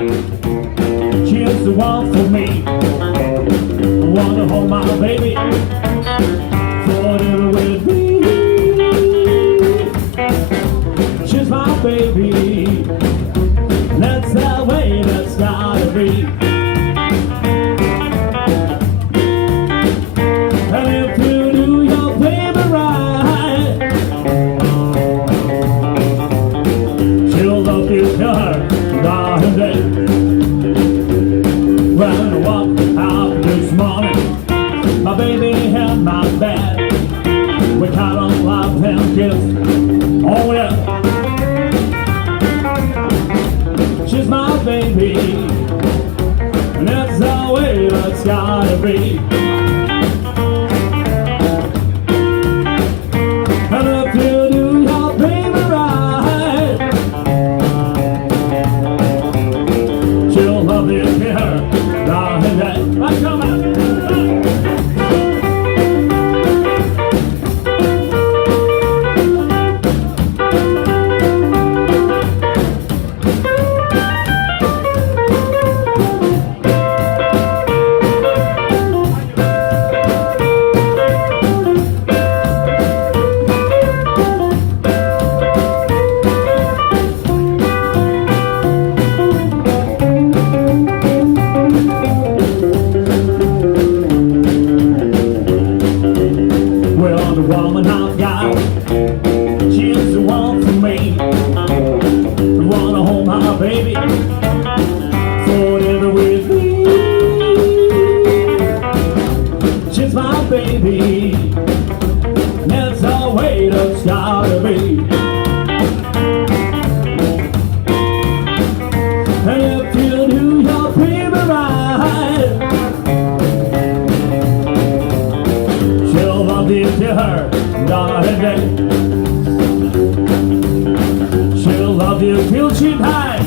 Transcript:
She's the one for me. I wanna hold my baby forever with me. She's my baby. That's the way that's gotta be. And if you do your baby right, she'll love you till her dying day. When I walked out this morning, my baby had my bed. We cuddled, laughed and kissed. Oh yeah, she's my baby, and that's the way that's gotta be. And if you do your baby right, she'll love you till her dying day. Let's go, man. Well, the woman I've got, she's the one for me. I wanna hold my baby forever with me. She's my baby, and that's the way that's gotta be. And if you do your baby right, she'll love you till her dying day. She'll love you till she dies.